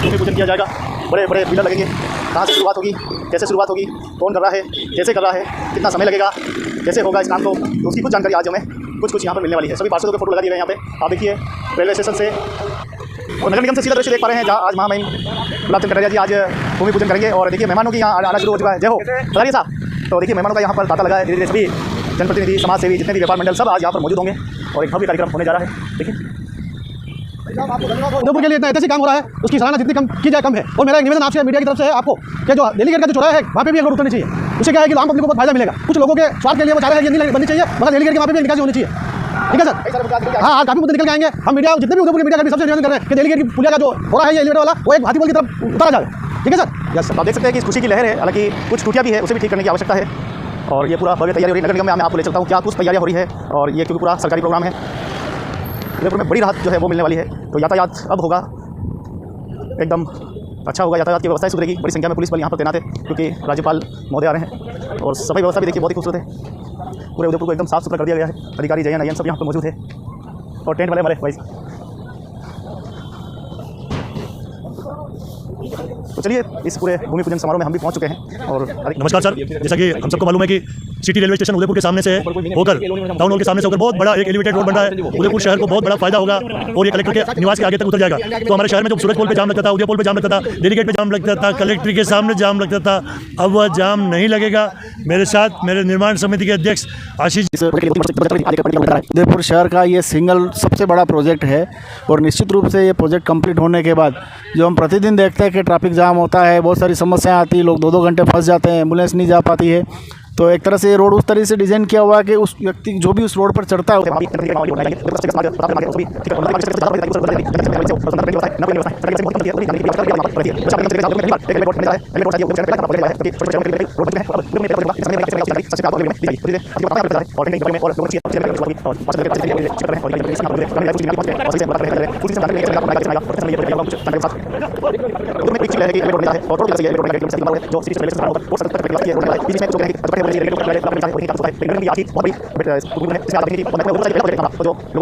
भूमि पूजन किया जाएगा। बड़े बड़े पिलर लगेंगे। कहाँ से शुरुआत होगी, कैसे शुरुआत होगी, कौन कर रहा है, कैसे कर रहा है, कितना समय लगेगा, कैसे होगा इस काम को, तो उसकी कुछ जानकारी आज हमें कुछ यहाँ पर मिलने वाली है। सभी पार्षदों के फोटो लगा दिए गए यहाँ पे। आप देखिए रेलवे स्टेशन से और नगर निगम से सीधा दृश्य देख पा रहे हैं, जहाँ आज महामहिम गुलाब चंद कटारिया जी आज भूमि पूजन करेंगे। और देखिए मेहमानों की यहाँ आना शुरू हो चुका है। जय हो कटारिया साहब। तो देखिए मेहमानों का यहाँ पर तांता लगा है। धीरे धीरे सभी जनप्रतिनिधि, समाज सेवी, जितने भी व्यापार मंडल सब आज यहाँ पर मौजूद होंगे और एक भव्य कार्यक्रम होने जा रहा है। देखिए उदयपुर के लिए इतना ऐतिहासिक काम हो रहा है, उसकी सराहना जितनी कम की जाए कम है। और मेरा एक निवेदन आपसे मीडिया की तरफ से है आपको कि जो दिल्ली गेट का जो चौराहा है वहाँ पे भी रोड उतरनी चाहिए। उससे क्या है कि आम पब्लिक को बहुत फायदा मिलेगा। कुछ लोगों के स्वार्थ के लिए वो चाह रहे हैं ये नहीं बननी चाहिए, मगर दिल्ली गेट के वहाँ पे भी निकासी होनी चाहिए। ठीक है सर। हाँ, काफ़ी मुद्दे निकल के आएंगे। हम मीडिया जितने भी उदयपुर के मीडिया का सबसे निवेदन कर रहे हैं कि दिल्ली गेट की पुलिया का जो हो रहा है ये एलिवेटर वाला वो एक हाथीपुल की तरफ उतारा जाए। ठीक है सर। यस, आप देख सकते हैं कि इस खुशी की लहर है। हालांकि कुछ टूटियाँ भी है, उसे भी ठीक करने की आवश्यकता है। और ये पूरा भव्य तैयारी हो रही है। नगर निगम में मैं आपको ले चलता हूँ क्या कुछ तैयारियाँ हो रही है। और ये क्योंकि पूरा सरकारी प्रोग्राम है, उदयपुर में बड़ी राहत जो है वो मिलने वाली है। तो यातायात अब होगा एकदम अच्छा होगा। यातायात की व्यवस्था सुधरेगी। बड़ी संख्या में पुलिस बल यहाँ पर तैनात है क्योंकि राज्यपाल महोदय आ रहे हैं। और सफाई व्यवस्था भी देखिए बहुत ही खूबसूरत है। पूरे उदयपुर को एकदम साफ सुथरा कर दिया गया है। अधिकारी जयन अयन सब यहाँ पर मौजूद है और टेंट वाले हमारे भाई। तो चलिए इस पूरे भूमि पूजन समारोह में हम भी पहुंच चुके हैं। और नमस्कार सर, जैसा कि हम सबको मालूम है कि सिटी रेलवे स्टेशन उदयपुर के सामने से होकर टाउन हॉल के सामने से होकर बहुत बड़ा एक एलिवेटेड रोड बन रहा है। उदयपुर शहर को बहुत बड़ा फायदा होगा और ये कलेक्टर के निवास के आगे तक उतर जाएगा। तो हमारे शहर में जो सूरज पोल पे जाम लगता था, उदयपुर पे जाम लगता था, दिल्ली गेट पे जाम लगता था, कलेक्ट्रेट के सामने जाम लगता था, अब वह जाम नहीं लगेगा। मेरे साथ मेरे निर्माण समिति के अध्यक्ष आशीष। उदयपुर शहर का ये सिंगल सबसे बड़ा प्रोजेक्ट है और निश्चित रूप से ये प्रोजेक्ट कंप्लीट होने के बाद जो हम प्रतिदिन देखते हैं कि ट्रैफिक जाम होता है, बहुत सारी समस्याएं आती है, लोग 2-2 घंटे फंस जाते हैं, एम्बुलेंस नहीं जा पाती है। तो एक तरह से ये रोड उस तरह से डिज़ाइन किया हुआ है कि उस व्यक्ति जो भी उस रोड पर चढ़ता है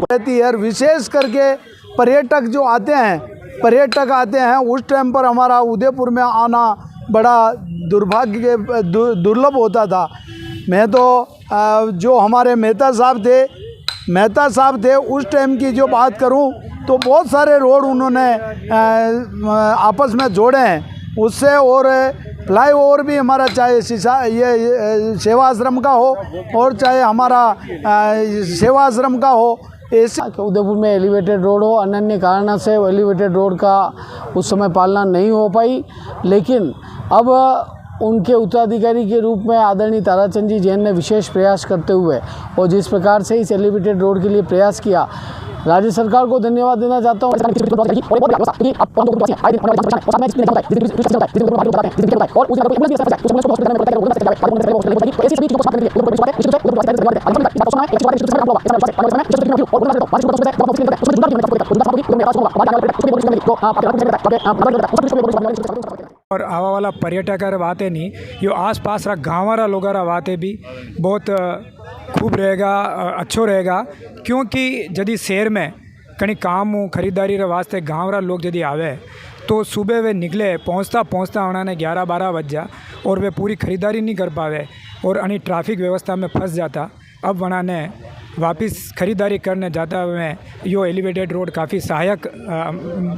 रहती है। विशेष करके पर्यटक आते हैं उस टाइम पर हमारा उदयपुर में आना बड़ा दुर्लभ होता था। मैं तो जो हमारे मेहता साहब थे उस टाइम की जो बात करूं तो बहुत सारे रोड उन्होंने आपस में जोड़े हैं उससे। और फ्लाईओवर भी हमारा चाहे ये सेवा आश्रम का हो और चाहे हमारा सेवा आश्रम का हो, ऐसे उदयपुर में एलिवेटेड रोड हो। अनन्य कारण से एलिवेटेड रोड का उस समय पालना नहीं हो पाई, लेकिन अब उनके उत्तराधिकारी के रूप में आदरणीय ताराचंद जी जैन ने विशेष प्रयास करते हुए और जिस प्रकार से इस एलिवेटेड रोड के लिए प्रयास किया, राज्य सरकार को धन्यवाद देना चाहता हूँ। और आवा वाला पर्यटकर वाते नहीं यो आस पास रा गाँव रा लोग वाते भी बहुत खूब रहेगा, अच्छो रहेगा। क्योंकि यदि शहर में कहीं काम खरीदारी रे वास्ते गाँव रा लोग यदि आवे तो सुबह वे निकले पहुँचता उन्होंने 11-12 बज जा और वे पूरी खरीदारी नहीं कर पावे और अन्य ट्रैफिक व्यवस्था में फंस जाता। अब उन्होंने वापस खरीदारी करने जाता में यो एलिवेटेड रोड काफ़ी सहायक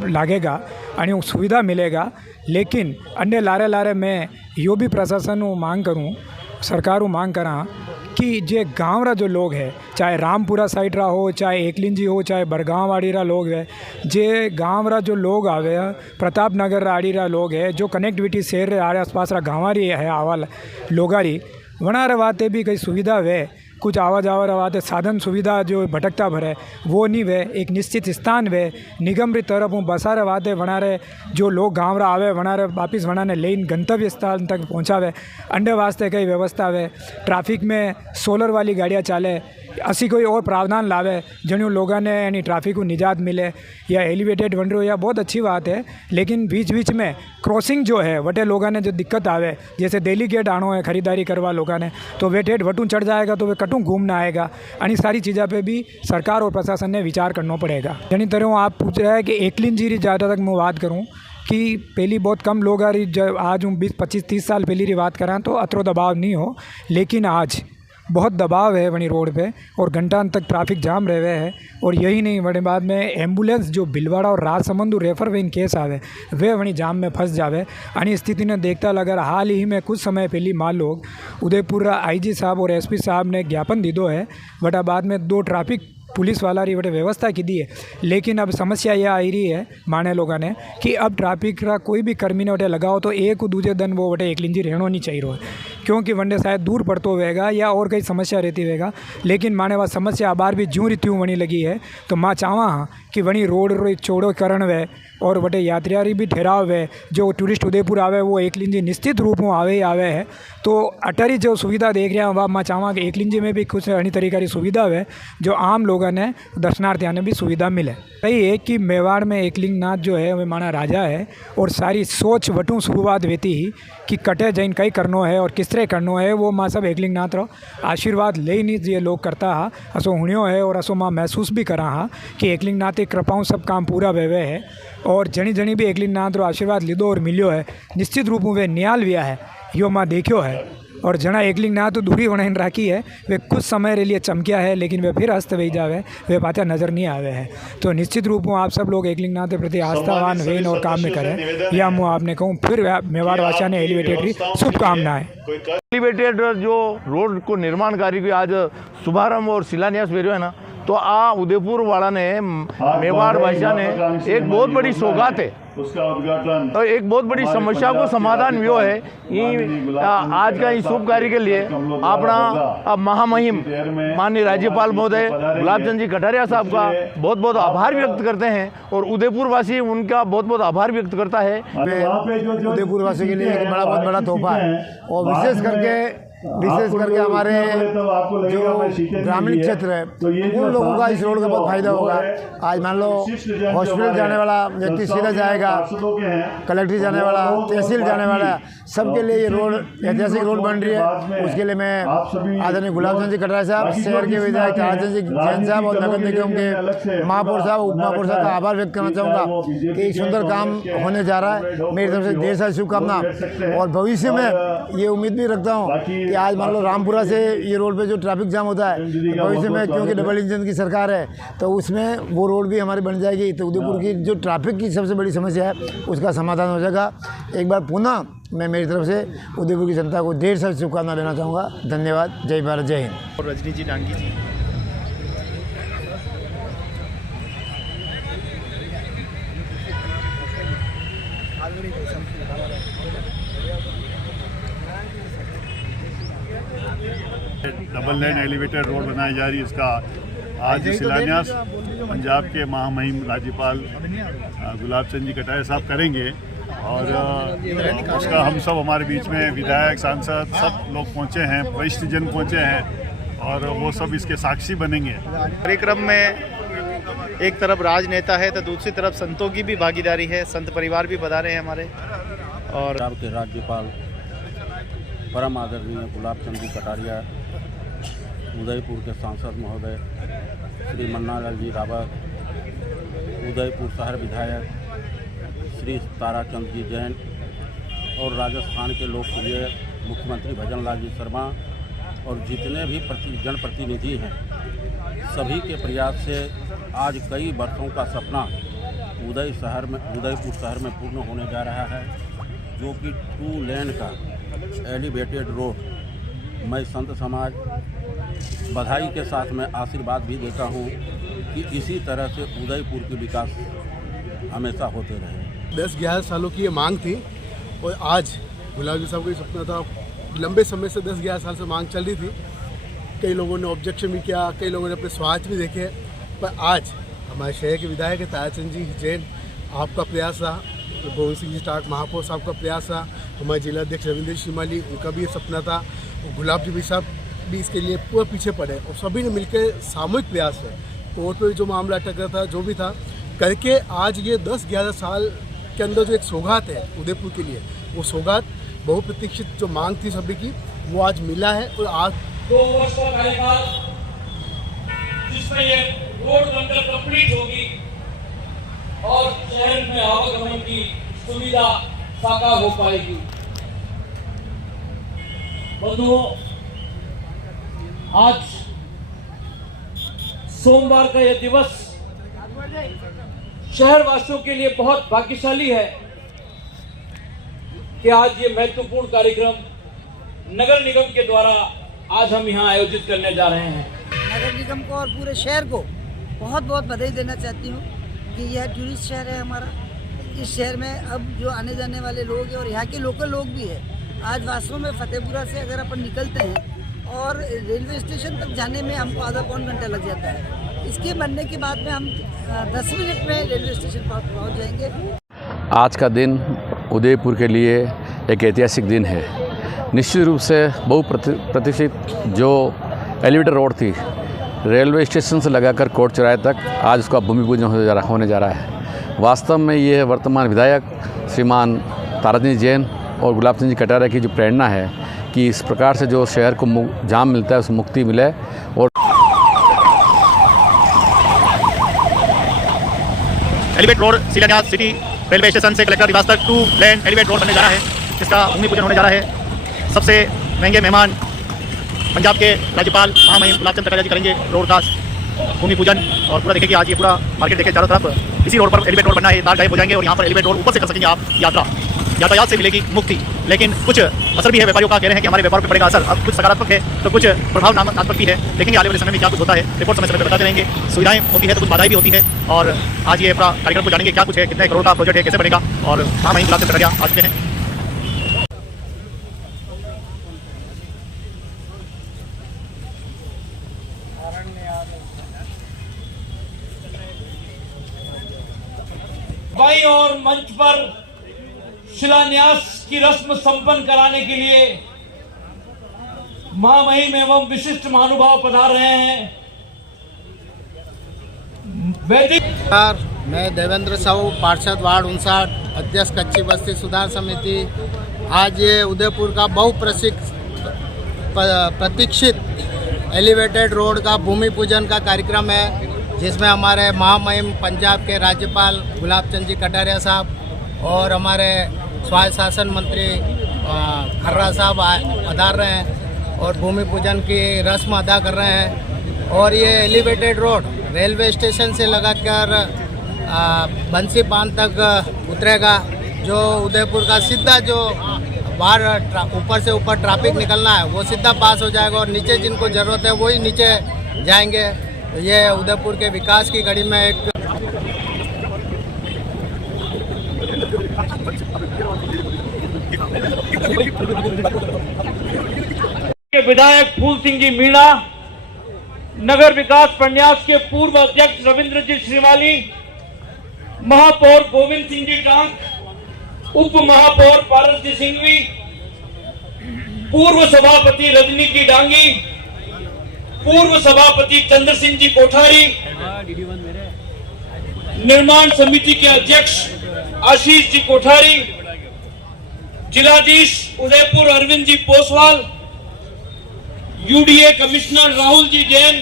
लागेगा और सुविधा मिलेगा। लेकिन अन्य लारे मैं यो भी प्रशासन मांग करूँ, सरकार मांग करा कि जे गाँव रा जो लोग है, चाहे रामपुरा साइड रा हो, चाहे एकलिंजी हो, चाहे बरगांव आड़ी रा लोग है, जे गाँव रा जो लोग आवे, प्रताप नगर आड़ी रा लोग है, जो कनेक्टिविटी शहर आस पास रा गाँवारी है आवाल लोगारी वना वाते भी कई सुविधा वे, कुछ आवा जावा रवाते साधन सुविधा जो भटकता भरे वो नहीं वे, एक निश्चित स्थान वे निगम री तरफ हूँ बसा रवाते वनारे जो लोग गाँव रा आवे वनारे वापिस वनाने लेन गंतव्य स्थान तक पहुँचावे। अंडे वास्ते कई व्यवस्था वे, ट्रैफिक में सोलर वाली गाड़ियाँ चाले, असी कोई और प्रावधान लावे जन्यों लोगों ने यानी ट्रैफिक को निजात मिले या एलिवेटेड बन रही हो या बहुत अच्छी बात है। लेकिन बीच बीच में क्रॉसिंग जो है वटे लोगों ने जो दिक्कत आवे, जैसे दिल्ली गेट आनो है खरीदारी करवा लोगों ने तो वे टेट वटू चढ़ जाएगा तो वे कटू घूमना आएगा। यानी सारी चीज़ों पे भी सरकार और प्रशासन ने विचार करना पड़ेगा। यानी तरह आप पूछ रहे हैं कि एकलिन जी ज़्यादा तक मैं बात करूँ कि पहली बहुत कम लोग आ रही जब आज 20-25-30 साल पहले की बात करा तो अतरो दबाव नहीं हो, लेकिन आज बहुत दबाव है वनी रोड पे और घंटा तक ट्रैफिक जाम रहे है। और यही नहीं बड़े बाद में एम्बुलेंस जो भिलवाड़ा और Rajsamand refer way in case आवे वे वनी जाम में फंस जावे। अनि स्थिति ने देखता लगा हाल ही में कुछ समय पहले मान लोग उदयपुर IG साहब और SP साहब ने ज्ञापन दी दो है बटा बाद में 2 ट्रैफिक पुलिस वाला री बटे व्यवस्था की दी है। लेकिन अब समस्या यह आई रही है माने लोगों ने कि अब ट्रैफिक का कोई भी कर्मी ने बटे लगाओ तो एक दूजे दिन वो बटे एक लिंजी रहना नहीं चाहिए, क्योंकि वनडे शायद दूर पड़तो होगा या और कई समस्या रहती होगा। लेकिन माने वह समस्या अबार भी ज्यों रीत्यूँ वनी लगी है तो माँ चाहवा हाँ कि वनी रोड रो चौड़ो करण वे और बटे यात्रियारी भी ठहराव वे जो टूरिस्ट उदयपुर आवे वो एकलिंजी निश्चित रूप में आवे ही आवे है। तो अटरी जो सुविधा देख रहे हैं वह मैं चाहूँगा कि एकलिंजी में भी कुछ अन्य तरीका की सुविधा है जो आम लोगों ने दर्शनार्थियों ने भी सुविधा मिले। सही है कि मेवाड़ में एकलिंग नाथ जो है वह माना राजा है और सारी सोच वटू शुरुआत वेती ही कि कटे जैन कई करनो है और किस तरह करनो है वो माँ सब एकलिंग नाथ रो आशीर्वाद ले नहीं ये लोग करता हा असो हुणियो है और असो माँ महसूस भी करा हा कि एकलिंग नाथ की कृपाओं सब काम पूरा वेवे है। और जनी जनी भी एकलिंग नाथ रो आशीर्वाद लीधो और मिलियो है निश्चित रूप में वे न्याल विया है यो माँ देखियो है। और जना एकलिंग नाथ तो दूरी वणन राखी है वे कुछ समय रे लिए चमकिया है लेकिन वे फिर हस्त वही जावे वे पाचा नज़र नहीं आवे है। तो निश्चित रूप में आप सब लोग एकलिंग नाथ के प्रति आस्थावान वेन और काम में करें या मैं आपने कहूँ फिर मेवाड़ वासियों ने एलिवेटेड की शुभकामनाएं। एलिवेटेड जो रोड को निर्माण कार्य की आज शुभारंभ और शिलान्यास भेजो है ना तो आ उदयपुर वाला ने मेवाड़ वासियों ने एक बहुत बड़ी सौगात है उसका उद्घाटन और एक बहुत बड़ी समस्या को समाधान वो है आज का इस शुभ कार्य के लिए अपना महामहिम माननीय राज्यपाल महोदय गुलाब चंद जी कटारिया साहब का बहुत बहुत आभार व्यक्त करते हैं और उदयपुर वासी उनका बहुत बहुत आभार व्यक्त करता है। उदयपुर वासी के लिए एक बहुत बड़ा तोहफा है और विशेष करके हमारे जो ग्रामीण क्षेत्र है उन लोगों का इस रोड का बहुत फायदा होगा। आज मान लो हॉस्पिटल जाने वाला व्यक्ति सीधा जाएगा, कलेक्ट्री जाने वाला, तहसील जाने वाला, सबके लिए ये रोड ऐतिहासिक रोड बन रही है। उसके लिए मैं आदरणीय गुलाब चंद जी कटारिया साहब, शहर के विधायक ताराचंद जी जैन साहब और नगर निगम के महापौर साहब, उप महापौर साहब का आभार व्यक्त करना चाहूँगा कि एक सुंदर काम होने जा रहा है। मेरी तरफ से ढेर सारी शुभकामना और भविष्य में ये उम्मीद भी रखता हूँ कि आज मान लो रामपुरा से ये रोड पे जो ट्रैफिक जाम होता है भविष्य में क्योंकि डबल इंजन की सरकार है तो उसमें वो रोड भी हमारी बन जाएगी तो उदयपुर की जो ट्रैफिक की सबसे बड़ी समस्या है उसका समाधान हो जाएगा। एक बार पुनः मैं मेरी तरफ से उदयपुर की जनता को ढेर सारी शुभकामना देना चाहूँगा। धन्यवाद। जय भारत, जय हिंद। और रजनी जी डांगी जी डबल लेन एलिवेटेड रोड बनाई जा रही है। इसका आज शिलान्यास पंजाब के महामहिम राज्यपाल गुलाब चंद जी कटारिया साहब करेंगे और उसका हम सब हमारे बीच में विधायक, सांसद सब लोग पहुंचे हैं, वरिष्ठ जन पहुंचे हैं और वो सब इसके साक्षी बनेंगे। कार्यक्रम में एक तरफ राजनेता है तो दूसरी तरफ संतों की भी भागीदारी है, संत परिवार भी बता रहे हैं हमारे। और पंजाब के राज्यपाल परम आदरणीय गुलाब चंद जी कटारिया, उदयपुर के सांसद महोदय श्री मन्ना लाल जी रावत, उदयपुर शहर विधायक श्री ताराचंद जी जैन और राजस्थान के लोकप्रिय मुख्यमंत्री भजन लाल जी शर्मा और जितने भी जनप्रतिनिधि हैं सभी के प्रयास से आज कई वर्षों का सपना उदयपुर शहर में पूर्ण होने जा रहा है, जो कि 2 लेन का एलिवेटेड रोड। मैं संत समाज बधाई के साथ मैं आशीर्वाद भी देता हूँ कि इसी तरह से उदयपुर की विकास हमेशा होते रहे। 10-11 सालों की ये मांग थी और आज गुलाब जी साहब का सपना था। लंबे समय से 10-11 साल से मांग चल रही थी। कई लोगों ने ऑब्जेक्शन भी किया, कई लोगों ने अपने स्वार्थ भी देखे, पर आज हमारे शहर के विधायक ताराचंद जी जैन, आपका प्रयास रहा, गोविंद सिंह जी स्टार्ट महापौर साहब का प्रयास रहा, हमारे जिला अध्यक्ष रविंद्र शिमाली उनका भी ये सपना था, और गुलाब जी साहब भी इसके लिए पूरा पीछे पड़े और सभी ने मिलकर सामूहिक प्रयास है। कोर्ट पे जो मामला अटक रहा था, जो भी था करके आज ये 10-11 साल के अंदर जो एक सौगात है उदयपुर के लिए, वो सौगात बहुप्रतीक्षित जो मांग थी सभी की, वो आज मिला है। और आज 2 वर्ष का कार्यकाल जिसमें ये रोड बनकर कंप्लीट होगी और शहर में आवागमन की सुविधा साकार हो पाएगी। बंधुओं, आज सोमवार का यह दिवस शहरवासियों के लिए बहुत भाग्यशाली है कि आज ये महत्वपूर्ण कार्यक्रम नगर निगम के द्वारा आज हम यहाँ आयोजित करने जा रहे हैं। नगर निगम को और पूरे शहर को बहुत बहुत बधाई देना चाहती हूँ कि यह टूरिस्ट शहर है हमारा। इस शहर में अब जो आने जाने वाले लोग हैं और यहाँ के लोकल लोग भी हैं, आज वास्तव में फतेहपुरा से अगर अपन निकलते हैं और रेलवे स्टेशन तक जाने में हमको आधा पौन घंटा लग जाता है। इसके बनने के बाद में हम 10 मिनट में रेलवे स्टेशन पर पहुँच जाएंगे। आज का दिन उदयपुर के लिए एक ऐतिहासिक दिन है। निश्चित रूप से बहुप्रतीक्षित जो एलिवेटर रोड थी रेलवे स्टेशन से लगाकर कोर्ट चौराहे तक, आज उसका भूमि पूजन होने जा रहा है। वास्तव में ये वर्तमान विधायक श्रीमान ताराचंद जैन और गुलाब चंद जी कटारिया की जो प्रेरणा है कि इस प्रकार से जो शहर को जाम मिलता है उसे मुक्ति मिले। और एलिवेट रोड शिलान्यास सिटी रेलवे स्टेशन से कलेक्टर निवास तक 2 लेन एलिवेट रोड बनने जा रहा है, जिसका भूमि पूजन होने जा रहा है। सबसे महंगे मेहमान पंजाब के राज्यपाल महामहिम गुलाब चंद कटारिया जी करेंगे रोड का भूमि पूजन। और पूरा देखिए कि आज ये पूरा मार्केट देखिए चारों तरफ इसी रोड पर एलिवेट रोड बनना है, तार गायब हो जाएंगे और यहाँ पर एलिवेट रोड ऊपर से कर सकेंगे आप यातायात से मिलेगी मुक्ति। लेकिन कुछ असर भी है, व्यापारियों का कह रहे हैं कि हमारे व्यापार पर पड़ेगा असर। अब कुछ सकारात्मक है तो कुछ प्रभाव नकारात्मक भी है, देखेंगे आने वाले समय में क्या कुछ होता है। रिपोर्ट समय समय पर बताते रहेंगे। सुविधाएं होती है तो कुछ बाधाएं भी होती है। और आज ये पूरा कार्यक्रम को जानेंगे क्या कुछ है, कितने करोड़ का प्रोजेक्ट है, कैसे बनेगा। और महामहिम गुलाब चंद कटारिया आ चुके हैं। बाईं और मंच पर शिलान्यास की रस्म संपन्न कराने के लिए महामहिम एवं विशिष्ट महानुभाव पधार रहे हैं। मैं देवेंद्र साहू, पार्षद वार्ड 59, अध्यक्ष कच्ची बस्ती सुधार समिति। आज ये उदयपुर का प्रतीक्षित एलिवेटेड रोड का भूमि पूजन का कार्यक्रम है, जिसमें हमारे महामहिम पंजाब के राज्यपाल गुलाब चंद जी कटारिया साहब और हमारे स्वायत्त शासन मंत्री खर्रा साहब पधार रहे हैं और भूमि पूजन की रस्म अदा कर रहे हैं। और ये एलिवेटेड रोड रेलवे स्टेशन से लगाकर बंसी बांध तक उतरेगा, जो उदयपुर का सीधा जो बाहर ऊपर से ऊपर ट्रैफिक निकलना है वो सीधा पास हो जाएगा और नीचे जिनको ज़रूरत है वही नीचे जाएंगे। ये उदयपुर के विकास की कड़ी में एक विधायक फूल सिंह जी मीणा, नगर विकास प्रन्यास के पूर्व अध्यक्ष रविंद्र जी श्रीमाली, महापौर गोविंद सिंह जी टांक, उप महापौर पारस जी सिंघवी, पूर्व सभापति रजनी जी डांगी, पूर्व सभापति चंद्र सिंह जी कोठारी, निर्माण समिति के अध्यक्ष आशीष जी कोठारी, जिलाधीश Udaipur Arvind ji Poswal, UDA commissioner Rahul ji Jain,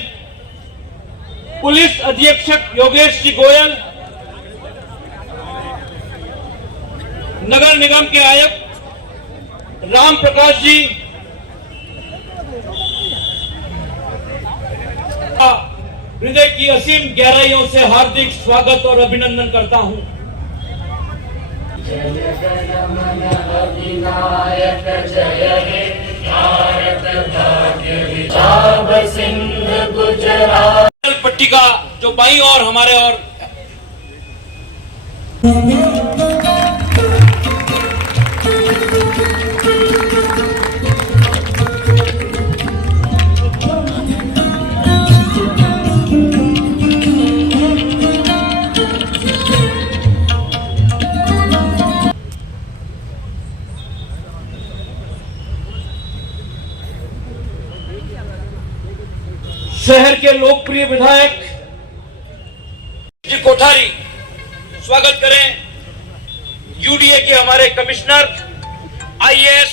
police अधीक्षक योगेश जी गोयल, नगर निगम के आयुक्त राम प्रकाश जी, हृदय की असीम गहराइयों से हार्दिक स्वागत और अभिनंदन करता हूं। पट्टी का जो बाईं और हमारे और शहर के लोकप्रिय विधायक जी कोठारी स्वागत करें। यूडीए के हमारे कमिश्नर आईएएस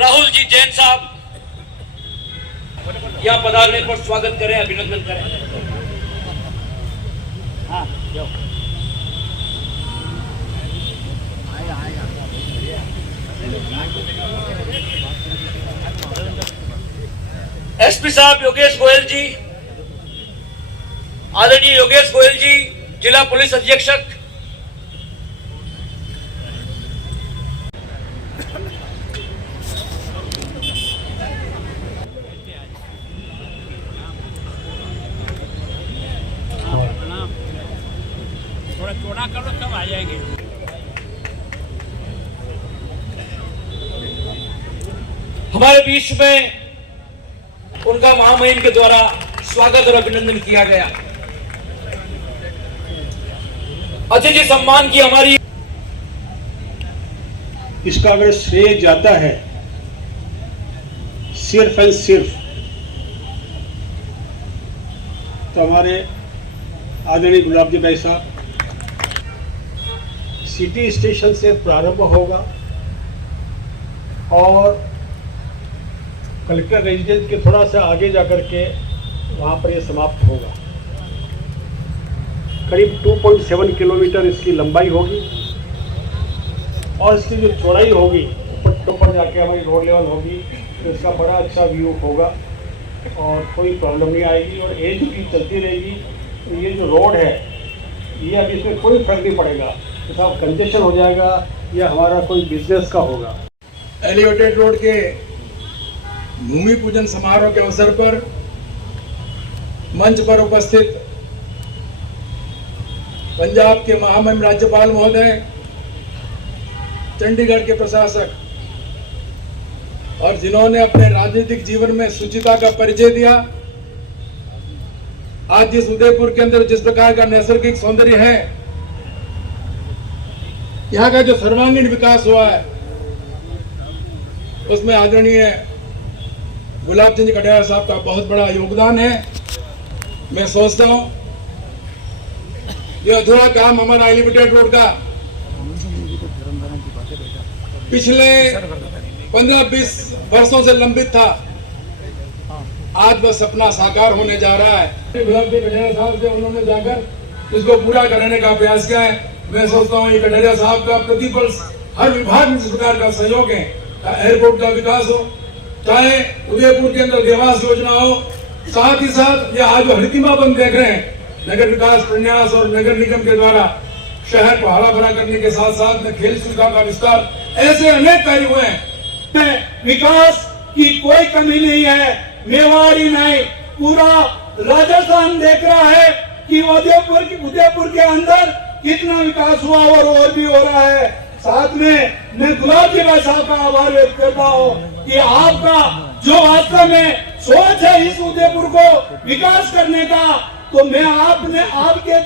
राहुल जी जैन साहब यहां पधारने पर स्वागत करें, अभिनंदन करें। एसपी साहब योगेश गोयल जी, आदरणीय योगेश गोयल जी, जिला पुलिस अधीक्षक, थोड़ा चौड़ा करो, सब आ जाएंगे। हमारे बीच में उनका महामहिम के द्वारा स्वागत और अभिनंदन किया गया। अतिथि सम्मान की हमारी इसका अगर श्रेय जाता है सिर्फ एंड सिर्फ तो हमारे आदरणीय गुलाब जी भाई साहब, सिटी स्टेशन से प्रारंभ होगा और कलेक्टर रेजिडेंस के थोड़ा सा आगे जाकर के वहाँ पर ये समाप्त होगा। करीब 2.7 किलोमीटर इसकी लंबाई होगी और इसकी जो चौड़ाई होगी ऊपर जाके हमारी रोड लेवल होगी, तो इसका बड़ा अच्छा व्यू होगा और कोई प्रॉब्लम नहीं आएगी और एज भी चलती रहेगी। तो ये जो रोड है ये अभी इसमें कोई फर्क नहीं पड़ेगा, तो साहब कंजेशन हो जाएगा या हमारा कोई बिजनेस का होगा। एलिवेटेड रोड के भूमि पूजन समारोह के अवसर पर मंच पर उपस्थित पंजाब के महामहिम राज्यपाल महोदय, चंडीगढ़ के प्रशासक और जिन्होंने अपने राजनीतिक जीवन में शुचिता का परिचय दिया, आज जिस उदयपुर के अंदर जिस प्रकार का नैसर्गिक सौंदर्य है, यहाँ का जो सर्वांगीण विकास हुआ है, उसमें आदरणीय गुलाब चंद कटारिया साहब का बहुत बड़ा योगदान है। मैं सोचता हूँ ये अधूरा काम हमारा एलिवेटेड रोड का पिछले 15-20 वर्षों से लंबित था, आज वह सपना साकार होने जा रहा है। गुलाब चंद कटारिया साहब से उन्होंने जाकर इसको पूरा करने का प्रयास किया है। मैं सोचता हूँ ये कटारिया साहब का प्रतिपल हर विभाग में इस प्रकार का सहयोग है, एयरपोर्ट का विकास हो, चाहे उदयपुर के अंदर देवास योजना हो, साथ ही साथ ये आज जो हरितिमा बंद देख रहे हैं, नगर विकास प्रन्यास और नगर निगम के द्वारा शहर को हरा भरा करने के साथ साथ में खेल सुविधा का विस्तार, ऐसे अनेक कार्य हुए हैं। विकास की कोई कमी नहीं है, मेवाड़ी नहीं, पूरा राजस्थान देख रहा है कि उदयपुर के अंदर कितना विकास हुआ और भी हो रहा है। साथ में मैं गुलाब जी भाई साहब का आभार व्यक्त करता हूँ कि आपका जो वास्तव में सोच है इस उदयपुर को विकास करने का, तो मैं आपके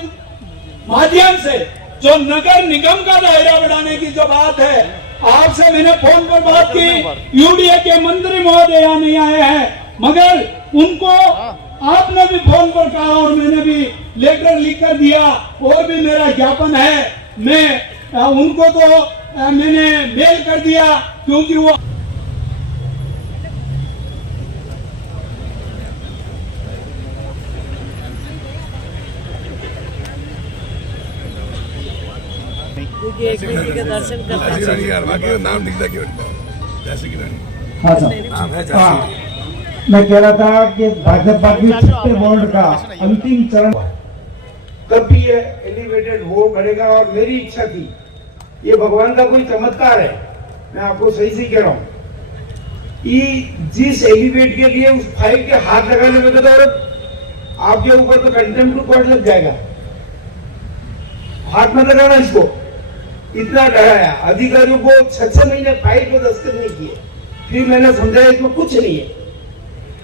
माध्यम से जो नगर निगम का दायरा बढ़ाने की जो बात है, आपसे मैंने फोन पर बात की, यूडीए के मंत्री महोदय यहाँ नहीं आए हैं, मगर उनको आपने भी फोन पर कहा और मैंने भी लेटर लिख कर दिया और भी मेरा ज्ञापन है, मैं उनको तो मैंने मेल कर दिया, क्योंकि वो एक के दर्शन नाम हाँ, मैं कह रहा था कि भाजपा की छठे बोर्ड का अंतिम चरण तब भी ये एलिवेटेड हो करेगा और मेरी इच्छा थी, ये भगवान का कोई चमत्कार है, मैं आपको सही से कह रहा हूँ कि जिस एलिवेट के लिए उस फाइल के हाथ लगाने में तो आपके ऊपर तो कंटेम्प्ट टू कोर्ट लग जाएगा, हाथ में लगाना इसको, इतना डराया अधिकारियों को 6 महीने फाइल पे दस्तखत नहीं किए, फिर मैंने समझाया इसमें कुछ नहीं है,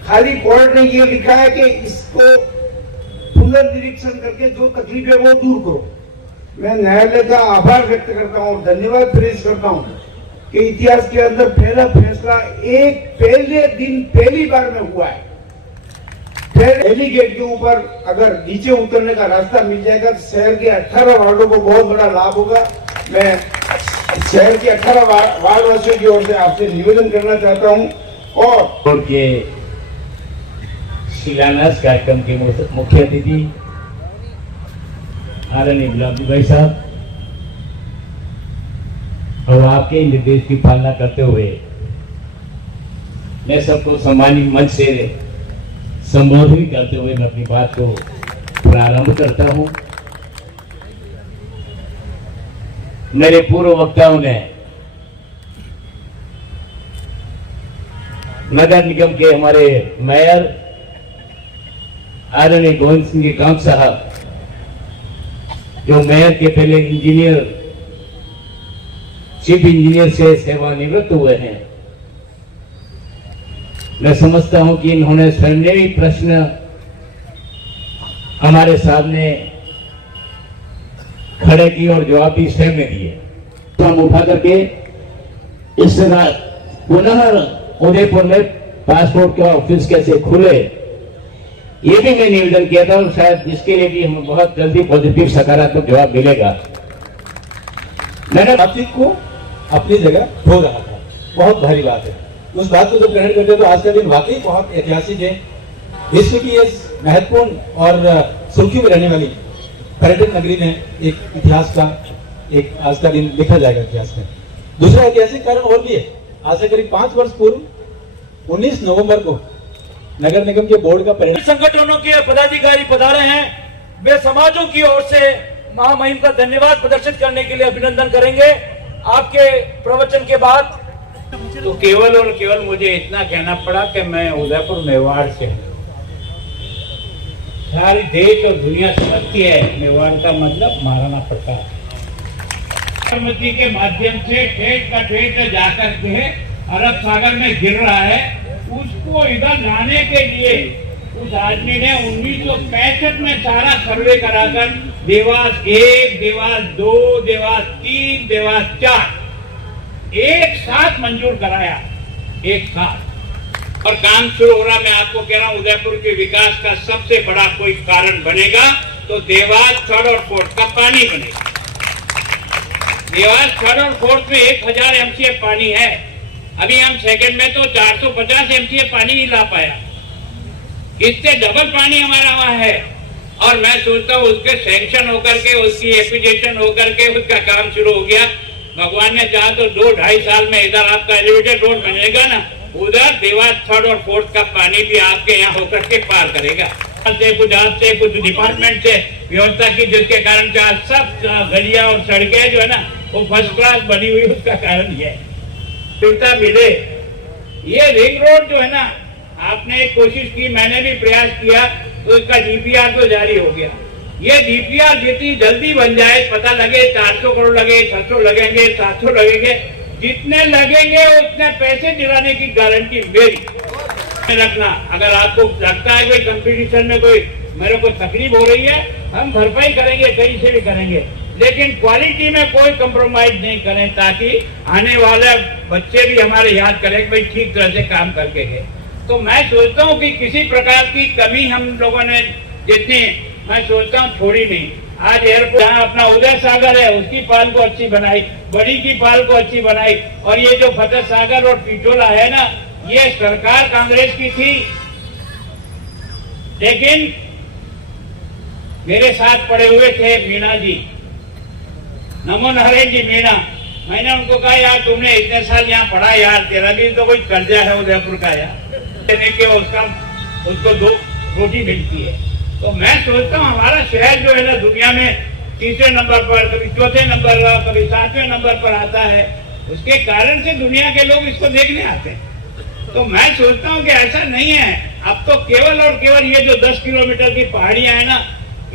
खाली कोर्ट ने ये लिखा है कि इसको पुनर्निरीक्षण करके जो तकलीफ है वो दूर करो। मैं न्यायालय का आभार व्यक्त करता हूँ और धन्यवाद पेश करता हूँ कि इतिहास के अंदर पहला फैसला एक पहले दिन पहली बार में हुआ है। फिर एलिगेट के ऊपर अगर नीचे उतरने का रास्ता मिल जाएगा तो शहर के 18 वार्डों को बहुत बड़ा लाभ होगा। मैं शहर के 18 वार्ड वासियों की ओर से आपसे निवेदन करना चाहता हूँ और के शिलान्यास कार्यक्रम के मुख्य अतिथि आदरणीय गुलाब जी भाई साहब, और आपके निर्देश की पालना करते हुए मैं सबको सम्मानित मंच से संबोधित करते हुए मैं अपनी बात को प्रारंभ करता हूं। मेरे पूर्व वक्ताओं ने नगर निगम के हमारे मेयर आदरणीय गोविंद सिंह जी कांत साहब, जो मेयर के पहले इंजीनियर चीफ इंजीनियर से सेवानिवृत्त हुए हैं, मैं समझता हूं कि इन्होंने स्वयं ही प्रश्न हमारे सामने खड़े किए और जवाब भी स्वयं ने दिए। हम उठा करके इस पुनः उदयपुर में पासपोर्ट के ऑफिस कैसे खुले, ये भी मैं निवेदन किया था और शायद इसके लिए भी हमें बहुत जल्दी पॉजिटिव सकारात्मक जवाब मिलेगा। मैंने बातचीत को अपनी जगह खो रहा था, बहुत भारी बात है। उस बात को जब ग्रहण करते तो आज का दिन वाकई बहुत ऐतिहासिक है। विश्व की इस महत्वपूर्ण और सुर्खी में रहने वाली पर्यटन नगरी में एक इतिहास का एक आज का दिन लिखा जाएगा इतिहास में। दूसरा ऐतिहासिक कारण और भी है। आज से करीब 5 वर्ष पूर्व 19 नवंबर को नगर निगम के बोर्ड का परिणाम संगठनों के पदाधिकारी पधारे हैं, वे समाजों की ओर से महामहिम का धन्यवाद प्रदर्शित करने के लिए अभिनंदन करेंगे। आपके प्रवचन के बाद तो केवल और केवल मुझे इतना कहना पड़ा कि मैं उदयपुर मेवाड़ से हूँ। सारी देश और दुनिया समझती है मेवाड़ का मतलब महाराणा प्रताप। साबरमती के माध्यम से ठेठ का ठेठ जाकर के अरब सागर में गिर रहा है, उसको इधर लाने के लिए उस आदमी ने 1965 में सारा सर्वे कराकर देवास 1, देवास 2, देवास 3, देवास 4 एक साथ मंजूर कराया, एक साथ। और काम शुरू हो रहा। मैं आपको कह रहा हूं उदयपुर के विकास का सबसे बड़ा कोई कारण बनेगा तो देवास 3rd और 4th का पानी बनेगा। देवास 3rd और 4th में 1000 एमसीएफ पानी है। अभी हम 2nd में तो 450 एमसीएफ पानी ही ला पाया, इससे डबल पानी हमारा वहां है। और मैं सोचता हूँ उसके सैंक्शन होकर के, उसकी एप्लीकेशन होकर के उसका काम शुरू हो गया। भगवान ने चाहा तो 2-2.5 साल में इधर आपका एलिवेटेड रोड बनेगा ना, उधर देवास 3rd और 4th का पानी भी आपके यहाँ होकर के पार करेगा। कुछ डिपार्टमेंट से व्यवस्था की, जिसके कारण से आज सब गलियां और सड़कें जो है ना वो फर्स्ट क्लास बनी हुई, उसका कारण ये सुविधा मिले। ये रिंग रोड जो है ना, आपने एक कोशिश की, मैंने भी प्रयास किया, तो इसका डीपीआर तो जारी हो गया। ये डीपीआर जितनी जल्दी बन जाए, पता लगे 400 करोड़ लगे, 600 लगेंगे, 700 लगेंगे, जितने लगेंगे उतने पैसे दिलाने की गारंटी मेरी रखना। अगर आपको लगता है कोई कंपटीशन में कोई मेरे को तकलीफ हो रही है, हम भरपाई करेंगे, कहीं से भी करेंगे, लेकिन क्वालिटी में कोई कंप्रोमाइज नहीं करें, ताकि आने वाले बच्चे भी हमारे याद करें कि भाई ठीक तरह से काम करके गए। तो मैं सोचता हूँ कि किसी प्रकार की कमी हम लोगों ने जितनी, मैं सोचता हूँ छोड़ी नहीं। आज एयरपोर्ट जहाँ अपना उदय सागर है उसकी पाल को अच्छी बनाई, बड़ी की पाल को अच्छी बनाई, और ये जो फतेह सागर और टिटोला है ना, ये सरकार कांग्रेस की थी, लेकिन मेरे साथ पड़े हुए थे मीणा जी, नमो नारायण जी मीणा। मैंने उनको कहा यार तुमने इतने साल यहाँ पढ़ा यार, तेरा भी तो कोई कर्जा है उदयपुर का यार, उसको 2 रोटी मिलती है। तो मैं सोचता हूँ हमारा शहर जो है ना दुनिया में 3रे नंबर पर, कभी 4थे नंबर पर, कभी 7वें नंबर पर आता है, उसके कारण से दुनिया के लोग इसको देखने आते हैं। तो मैं सोचता हूँ कि ऐसा नहीं है। अब तो केवल और केवल ये जो 10 किलोमीटर की पहाड़ियां हैं ना,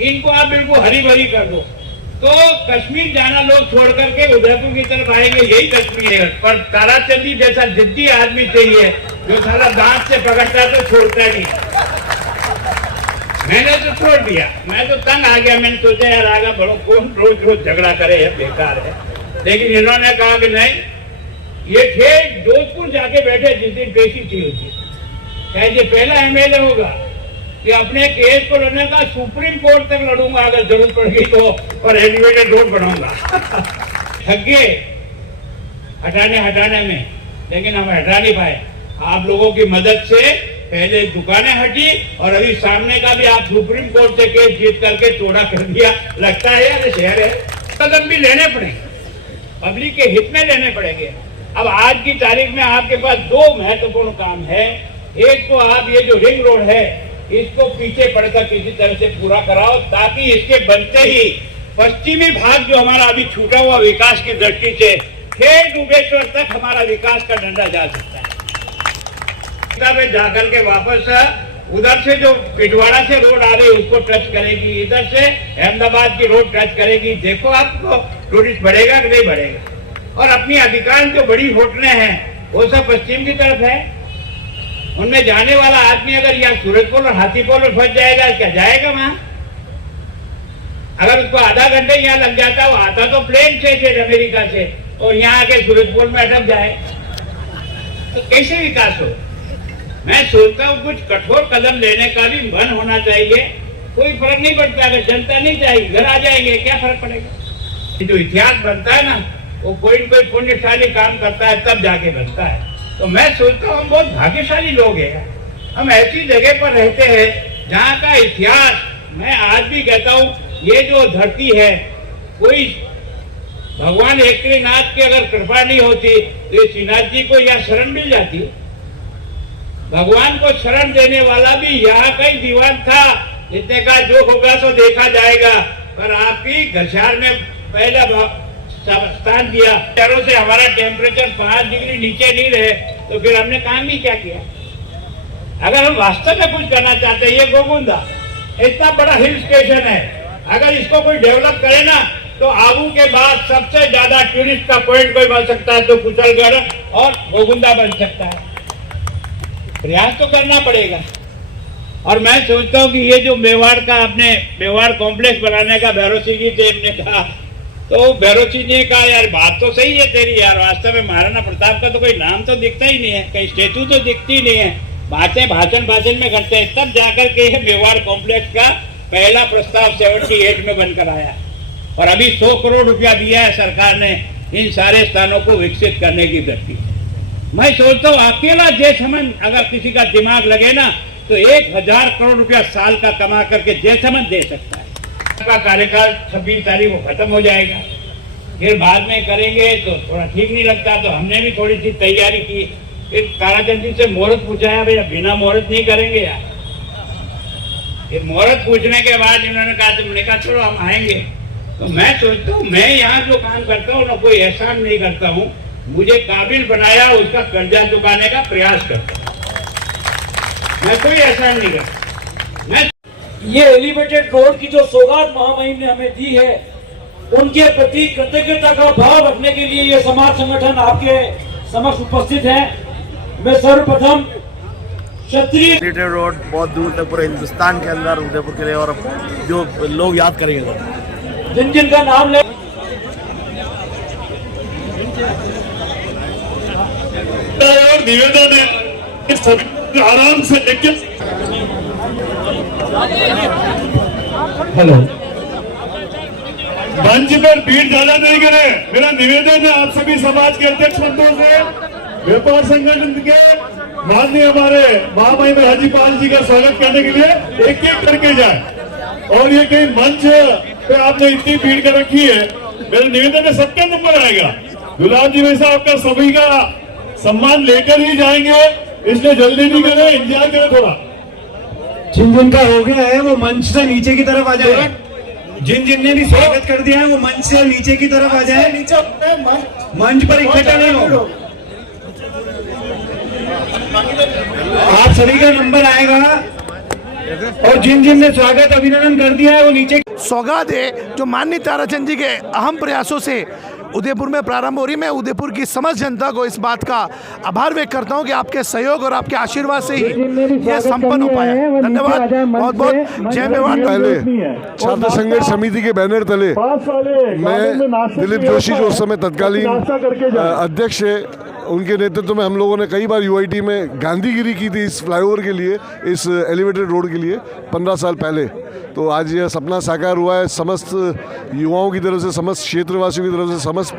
इनको आप बिल्कुल हरी भरी कर दो, तो कश्मीर जाना लोग छोड़ करके उदयपुर की तरफ आएंगे, यही कश्मीर है। पर ताराचंदी जैसा जिद्दी आदमी चाहिए, जो सारा दांत से पकड़ता तो छोड़ता नहीं। मैंने तो छोड़ दिया, मैं तो तंग आ गया। मैंने सोचा यार आगे बढ़ो, कौन रोज रोज झगड़ा करे, है बेकार है। लेकिन इन्होंने कहा कि नहीं, ये ठेठ जोधपुर जाके बैठे जिस दिन पेशी थी उसकी, क्या ये पहला एमएलए होगा कि अपने केस को लड़ने का सुप्रीम कोर्ट तक लड़ूंगा अगर जरूरत पड़ गई तो, और एलिवेटेड रोड बनाऊंगा। थक गए हटाने में, लेकिन हम हटा नहीं पाए। आप लोगों की मदद से पहले दुकानें हटी, और अभी सामने का भी आप सुप्रीम कोर्ट से केस जीत करके चौड़ा कर दिया। लगता है यार शहर है, कदम भी लेने पड़ेंगे। पब्लिक के हित में लेने पड़ेंगे। अब आज की तारीख में आपके पास दो महत्वपूर्ण काम है। एक तो आप ये जो रिंग रोड है इसको पीछे पड़कर किसी तरह से पूरा कराओ, ताकि इसके बनते ही पश्चिमी भाग जो हमारा अभी छूटा हुआ विकास की दृष्टि से खेत डूबेश्वर तक हमारा विकास का डंडा जा सकता है। जाकर के वापस उधर से जो पिटवाड़ा से रोड आ रही है उसको टच करेगी, इधर से अहमदाबाद की रोड टच करेगी। देखो आपको टूरिस्ट बढ़ेगा कि नहीं बढ़ेगा। और अपनी अधिकांश जो बड़ी होटलें हैं वो सब पश्चिम की तरफ है। उनमें जाने वाला आदमी अगर यहाँ सूरजपुर और हाथीपोल में फंस जाएगा, क्या जाएगा वहां? अगर उसको आधा घंटे यहाँ लग जाता, वो आता तो प्लेन से अमेरिका से, और यहाँ आके सूरजपुर में अटक जाए तो कैसे विकास हो? मैं सोचता हूँ कुछ कठोर कदम लेने का भी मन होना चाहिए। कोई फर्क नहीं पड़ता, अगर जनता नहीं चाहिए घर आ जाएंगे, क्या फर्क पड़ेगा। जो इतिहास बनता है ना, वो कोई न कोई पुण्यशाली काम करता है तब जाके बनता है। तो मैं सोचता हूँ हम बहुत भाग्यशाली लोग हैं। हम ऐसी जगह पर रहते हैं जहाँ का इतिहास, मैं आज भी कहता हूँ ये जो धरती है, कोई भगवान एकनाथ की अगर कृपा नहीं होती तो श्रीनाथ जी को यहाँ शरण मिल जाती। भगवान को शरण देने वाला भी यहाँ का ही दीवान था। इतने का जो होगा तो देखा जाएगा, पर आपकी घसार में पहला स्थान दिया। शहरों से हमारा टेम्परेचर 5 डिग्री नीचे नहीं रहे तो फिर हमने काम ही क्या किया। अगर हम वास्तव में कुछ करना चाहते हैं, ये गोगुंदा इतना बड़ा हिल स्टेशन है, अगर इसको कोई डेवलप करे ना तो आबू के बाद सबसे ज्यादा टूरिस्ट का पॉइंट कोई बन सकता है तो कुशलगढ़ और गोगुंदा बन सकता है। प्रयास तो करना पड़ेगा। और मैं सोचता हूँ कि ये जो मेवाड़ का आपने मेवाड़ कॉम्प्लेक्स बनाने का भैरों सिंह जी ने कहा, तो भैरों सिंह जी ने कहा यार बात तो सही है तेरी यार, वास्तव में महाराणा प्रताप का तो कोई नाम तो दिखता ही नहीं है, कहीं स्टेचू तो दिखती ही नहीं है, बातें भाषण में करते हैं। तब जाकर के मेवाड़ कॉम्प्लेक्स का पहला प्रस्ताव 78 में बनकर आया और अभी 100 करोड़ रुपया दिया है सरकार ने इन सारे स्थानों को विकसित करने की दृष्टि से। मैं सोचता हूँ अकेला जयसमंद अगर किसी का दिमाग लगे ना तो 1000 करोड़ रुपया साल का कमा करके जयसमंद दे सकता है। का कार्यकाल 26 तारीख को खत्म हो जाएगा, फिर बाद में करेंगे तो थोड़ा ठीक नहीं लगता, तो हमने भी थोड़ी सी तैयारी की। फिर ताराचंद जी से मुहूर्त पूछा है, भैया बिना मुहूर्त नहीं करेंगे यार। फिर मुहूर्त पूछने के बाद इन्होंने कहा, तुमने कहा चलो हम आएंगे। तो मैं सोचता हूँ मैं यहाँ जो काम करता हूँ ना कोई एहसान नहीं करता हूँ, मुझे काबिल बनाया उसका कर्जा चुकाने का प्रयास करता हूँ, मैं कोई एहसान नहीं करता। मैं ये एलिवेटेड रोड की जो सौगात महामहिम ने हमें दी है उनके प्रति कृतज्ञता का भाव रखने के लिए ये समाज संगठन आपके समक्ष उपस्थित है। मैं सर्वप्रथम क्षत्रिय एलिवेटेड रोड बहुत दूर तक पूरे हिंदुस्तान के अंदर उदयपुर के लिए और जो लोग याद करेंगे जिन जिन का नाम ले निवेदन है सभी आराम से लेके हेलो मंच पर भीड़ ज्यादा नहीं करें, मेरा निवेदन है आप सभी समाज के अध्यक्ष बंधुओं से, व्यापार संगठन के माननीय हमारे महामहिम राज्यपाल जी का स्वागत करने के लिए एक एक करके जाए। और ये कहीं मंच पे आपने इतनी भीड़ कर रखी है, मेरा निवेदन है सबके ऊपर आएगा। गुलाब जी वैसा आपका सभी का सम्मान लेकर ही जाएंगे, इसलिए जल्दी नहीं करें, इंतजार करें थोड़ा। जिन जिन का हो गया है वो मंच से नीचे की तरफ आ जाए। जिन जिन ने भी स्वागत कर दिया है वो मंच से नीचे की तरफ आ जाए, नीचे मंच पर इकट्ठा नहीं हो। आप सभी का नंबर आएगा और जिन जिन ने स्वागत अभिनंदन कर दिया है वो नीचे। सौगात है जो माननीय ताराचंद जी के अहम प्रयासों से उदयपुर में प्रारंभ हो रही। मैं उदयपुर की समस्त जनता को इस बात का आभार व्यक्त करता हूं कि आपके सहयोग और आपके आशीर्वाद से ही यह संपन्न हो पाया। धन्यवाद, बहुत बहुत जय मेवाड़। पहले छात्र संघर्ष समिति के बैनर तले मैं दिलीप जोशी जो उस समय तत्कालीन अध्यक्ष है, उनके नेतृत्व में हम लोगों ने कई बार यूआईटी में गांधीगिरी की थी इस फ्लाईओवर के लिए, इस एलिवेटेड रोड के लिए 15 साल पहले। तो आज यह सपना साकार हुआ है। समस्त युवाओं की तरफ से, समस्त क्षेत्रवासियों की तरफ से, समस्त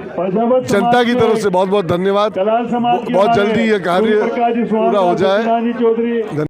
जनता की तरफ से बहुत बहुत धन्यवाद। बहुत जल्दी यह कार्य पूरा हो जाए।